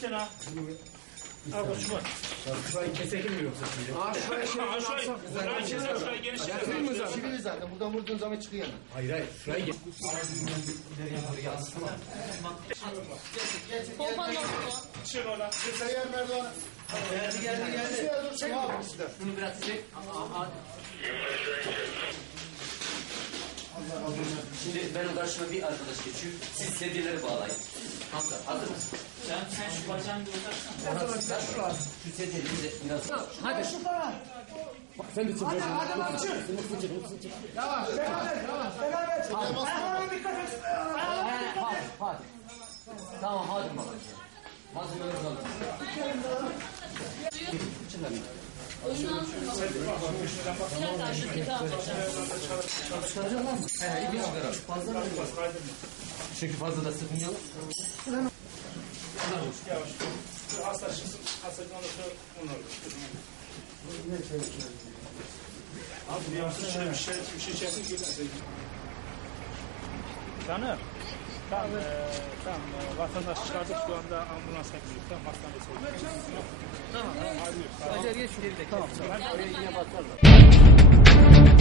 kenara. Al koçum var. Şurayı keselim mi yoksa şimdi? Aa şuraya şey Ha şurayı, şurayı keser, şurayı geniş Yatırayım mı zaten? Çivili zaten. Buradan vurduğun zaman çıkıyor yana. Hayır hayır. Şurayı kes. Pompanın oldu. Çık oradan. Seyyar Merdoğan. Geldi geldi geldi. Çek. Bunu biraz çek. Şimdi benim karşıma bir arkadaş geçiyor. Siz sedyeleri bağlayın. Hamza hazır mısın? Sen, sen şu bacağını bir uzatsana. Şu sedyeleri de biraz... Hadi. Sen de çık. Hadi hadi hadi çık. De çık. çık. Yavaş yavaş yavaş. Hadi. Hadi. Hadi. Tamam hadi babacığım. Malzemeleri alın. Çıkın. Oyundan sonra. Bir dakika şu kitap Çıkaracak lan. He. Fazla mı? Çünkü fazla da. Yavaş. Gidelim. Canım. Tamam, eee, tamam. eee, Vatandaş çıkardık şu anda ambulans bekliyoruz. Tamam, hastaneye soruyoruz. Tamam. Acele geç ileri de. Tamam. Oraya yine bakarlar.